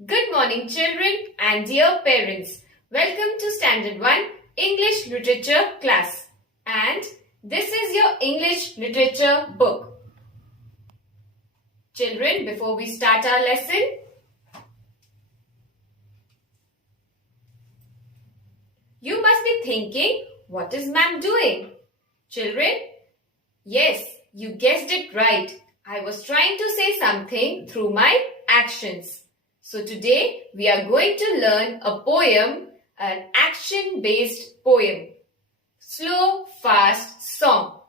Good morning, children and dear parents. Welcome to Standard 1 English Literature class. And this is your English Literature book. Children, before we start our lesson, you must be thinking, what is ma'am doing? Children, yes, you guessed it right. I was trying to say something through my actions. So today we are going to learn a poem, an action-based poem. Slow, fast song.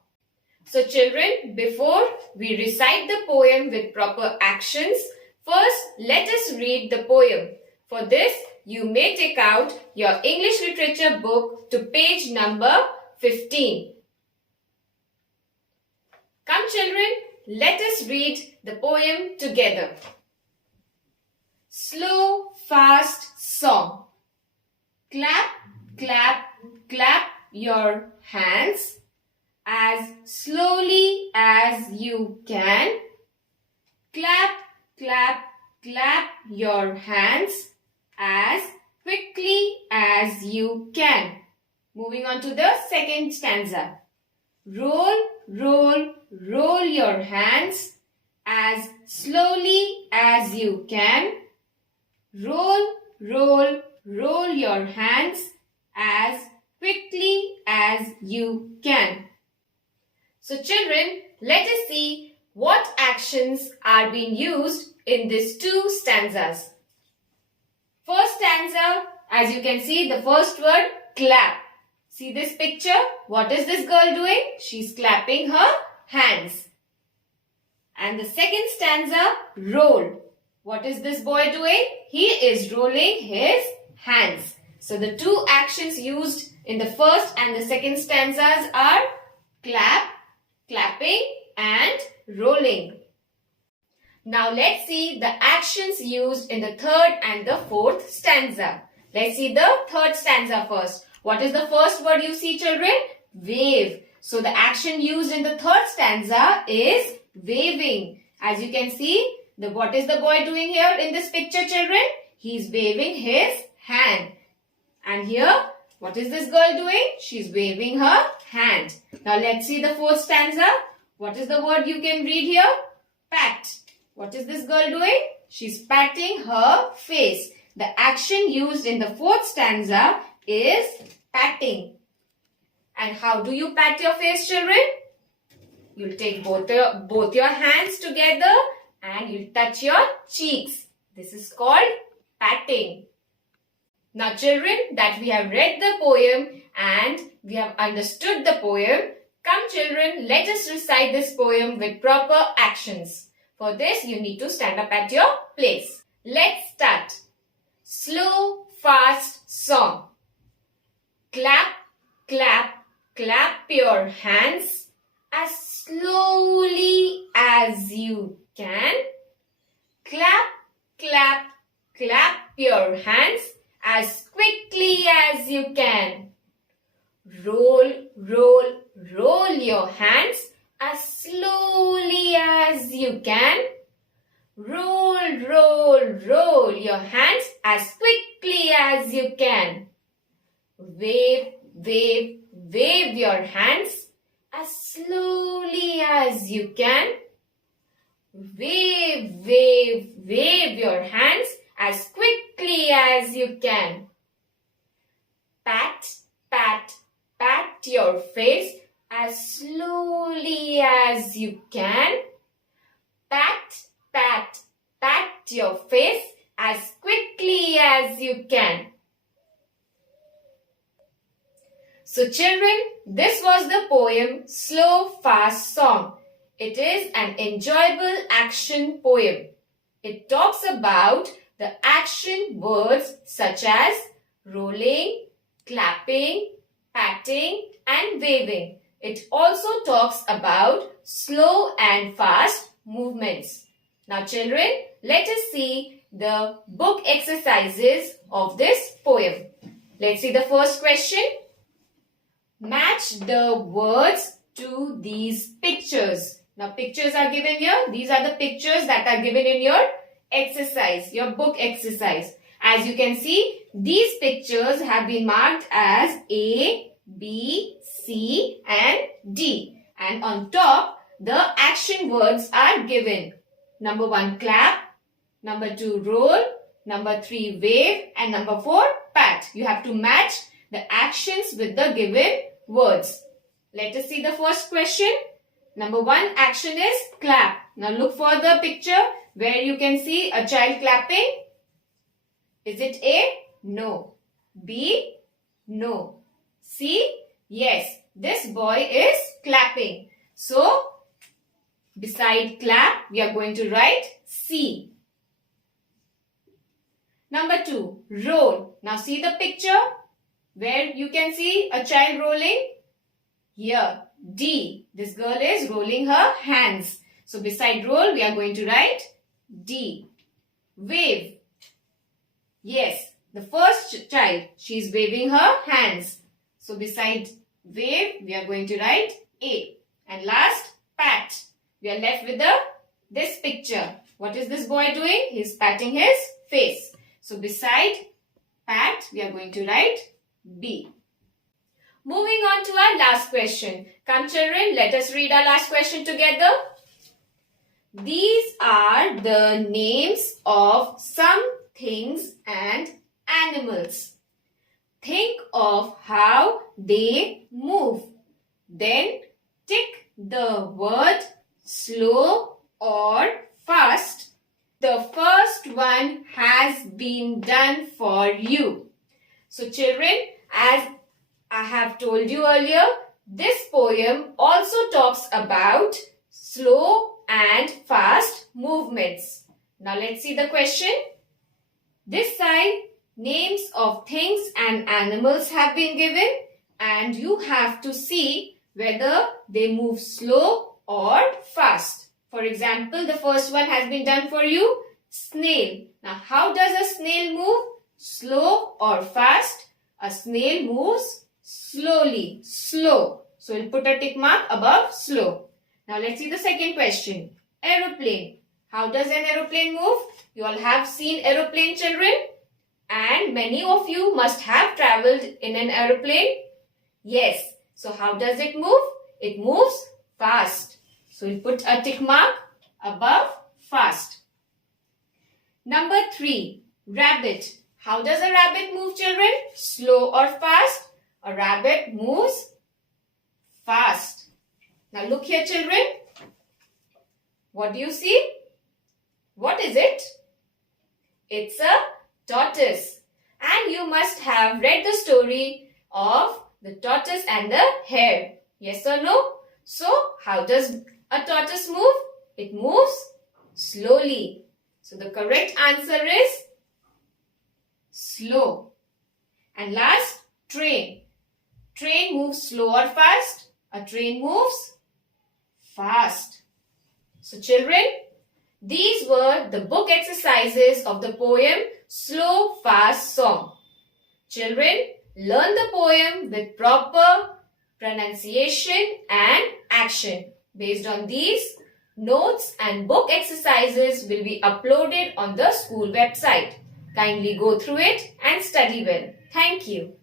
So children, before we recite the poem with proper actions, first let us read the poem. For this, you may take out your English literature book to page number 15. Come children, let us read the poem together. Slow, fast song. Clap, clap, clap your hands as slowly as you can. Clap, clap, clap your hands as quickly as you can. Moving on to the second stanza. Roll, roll, roll your hands as slowly as you can. Roll, roll, roll your hands as quickly as you can. So children, let us see what actions are being used in these two stanzas. First stanza, as you can see, the first word, clap. See this picture? What is this girl doing? She's clapping her hands. And the second stanza, roll. What is this boy doing? He is rolling his hands. So the two actions used in the first and the second stanzas are clap, clapping and rolling. Now let's see the actions used in the third and the fourth stanza. Let's see the third stanza first. What is the first word you see, children? Wave. So the action used in the third stanza is waving. As you can see, what is the boy doing here in this picture, children? He is waving his hand. And here, what is this girl doing? She is waving her hand. Now let's see the fourth stanza. What is the word you can read here? Pat. What is this girl doing? She's patting her face. The action used in the fourth stanza is patting. And how do you pat your face, children? You'll take both your hands together and you'll touch your cheeks. This is called patting. Now children, that we have read the poem and we have understood the poem, come children, let us recite this poem with proper actions. For this, you need to stand up at your place. Let's start. Slow, fast song. Clap, clap, clap your hands as slowly as you can. Clap, clap, clap your hands as quickly as you can. Roll, roll, roll your hands as slowly as you can. Roll, roll, roll your hands as quickly as you can. Wave, wave, wave your hands as slowly as you can. Wave, wave, wave your hands as quickly as you can. Pat, pat, pat your face as slowly as you can. Pat, pat, pat your face as quickly as you can. So children, this was the poem Slow Fast Song. It is an enjoyable action poem. It talks about the action words such as rolling, clapping, patting and waving. It also talks about slow and fast movements. Now children, let us see the book exercises of this poem. Let's see the first question. Match the words to these pictures. Now pictures are given here. These are the pictures that are given in your exercise, your book exercise. As you can see, these pictures have been marked as A, B, C and D. And on top, the action words are given. Number 1, clap. Number 2, roll. Number 3, wave. And number 4, pat. You have to match the actions with the given words. Let us see the first question. Number 1 action is clap. Now look for the picture where you can see a child clapping. Is it A? No. B? No. C? Yes. This boy is clapping. So, beside clap, we are going to write C. Number 2, roll. Now see the picture where you can see a child rolling. Here, D. This girl is rolling her hands. So beside roll, we are going to write D. Wave. Yes, the first child, she is waving her hands. So beside wave, we are going to write A. And last, pat. We are left with this picture. What is this boy doing? He is patting his face. So beside pat, we are going to write B. Moving on to our last question. Come children, let us read our last question together. These are the names of some things and animals. Think of how they move. Then tick the word slow or fast. The first one has been done for you. So children, as I have told you earlier, this poem also talks about slow and fast movements. Now let's see the question. This side, names of things and animals have been given and you have to see whether they move slow or fast. For example, the first one has been done for you, snail. Now how does a snail move? Slow or fast? A snail moves slowly, slow. So we'll put a tick mark above slow. Now let's see the second question. Aeroplane. How does an aeroplane move? You all have seen aeroplane, children, and many of you must have travelled in an aeroplane. Yes. So how does it move? It moves fast. So we'll put a tick mark above fast. Number 3, rabbit. How does a rabbit move, children? Slow or fast? A rabbit moves fast. Now look here, children. What do you see? What is it? It's a tortoise. And you must have read the story of the tortoise and the hare. Yes or no? So, how does a tortoise move? It moves slowly. So, the correct answer is slow. And last, train. Train moves slow or fast? A train moves fast. So, children, these were the book exercises of the poem Slow Fast Song. Children, learn the poem with proper pronunciation and action. Based on these, notes and book exercises will be uploaded on the school website. Kindly go through it and study well. Thank you.